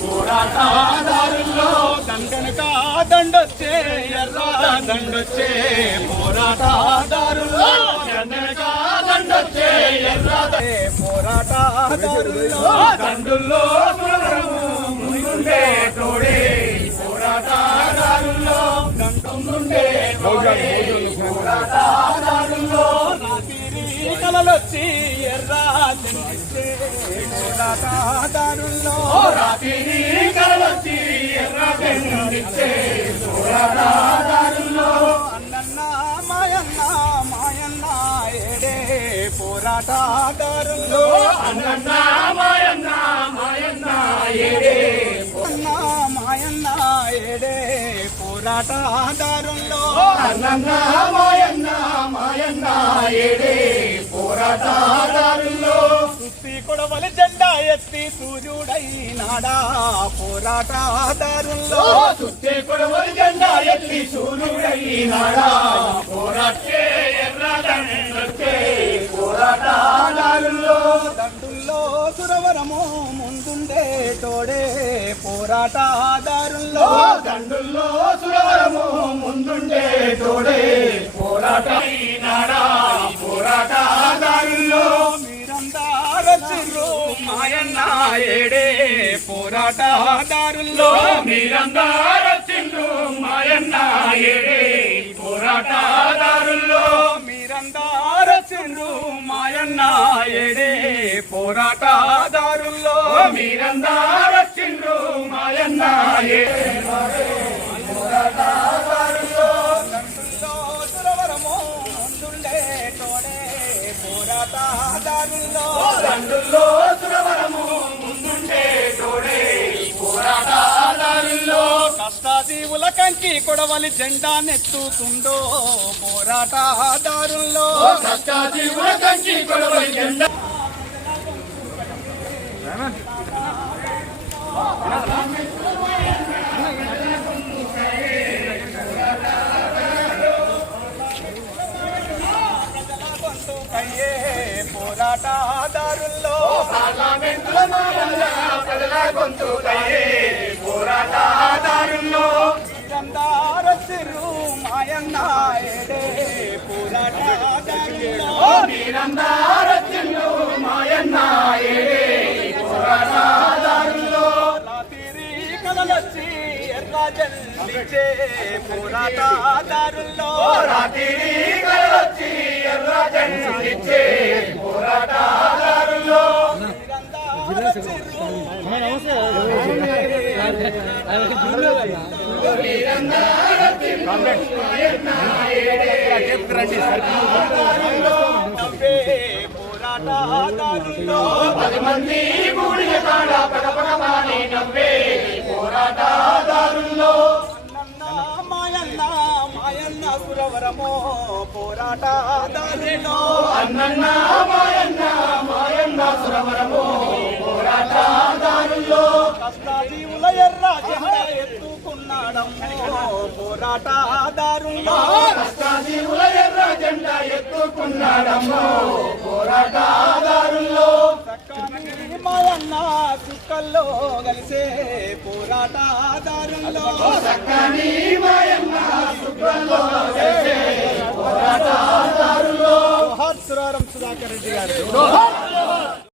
పోరాటదారుల్లో దండనక దండొచ్చే దండొచ్చే పోరాటదారుల్లో దండనక దండొచ్చే పోరాటదారుల్లో దండుల్లో ముందుండే తోడే పోరాటదారుల్లో దండుండే తోడే పోరాటదారుల్లో కలలొచ్చి ఎర్ర రాత్రి కలలొచ్చి ఎర్ర అన్నన్న మాయన్న మాయన్న ఏడే పోరాటదారుల్లో. అన్నన్న మాయన్న మాయన్న ఏడే. అన్న మాయన్న ఏడే పోరాటదారుల్లో. అన్నన్న మాయన్న మాయన్న ఏడే. పోరాటదారుల్లో సుత్తి కొడవలి జెండా ఎత్తి సూర్యుడై నాడా పోరాటదారుల్లో. సుత్తి కొడవలి జెండా ఎత్తి సూర్యుడై నాడా పోరాటే పోరాటదారుల్లో. దండుల్లో సురవరము ముందుండే తోడే పోరాటదారుల్లో. దండుల్లో సురవరము ముందుండే తోడే పోరాట ఏడే పోరాటదారుల్లో మీరందారసిర్రు మాయన్న ఏడే పోరాటదారుల్లో. మీరందారసిర్రు మాయన్న ఏడే పోరాటదారుల్లో కొడవలి జెండా నెత్తుతుందో పోరాటదారుల్లో. పోరాటదారుల్లో. పార్లమెంటుల సిరు మాయన్న ఏడే పోరాటదారుల్లో మీరందార సిరు మాయన్న ఏడే పోరాటదారుల్లో రాత్రి కలలొచ్చి ఎర్ర జల్లిచే పోరాటదారుల్లో పోరాటదారుల్లో పది మంది మూడిన కాడ పడపడమాని నవ్వే పోరాటదారుల్లో మాయన్న మాయన్న సురవరమో పోరాటదారుల్లో అన్నన్న మాయన్న మాయన్న సురవరమో పోరాటదారుల్లో పోరాటదారుల్లో కష్టాజీవుల ఎర్ర జెండా ఎత్తుకున్నాడమ్మో పోరాటదారుల్లో. మాయన్న చుక్కల్లో కలిసే పోరాటదారుల్లో చక్కని మాయన్న చుక్కల్లో కలిసే పోరాటదారుల్లో. సురారం సుధాకర్ రెడ్డి గారు.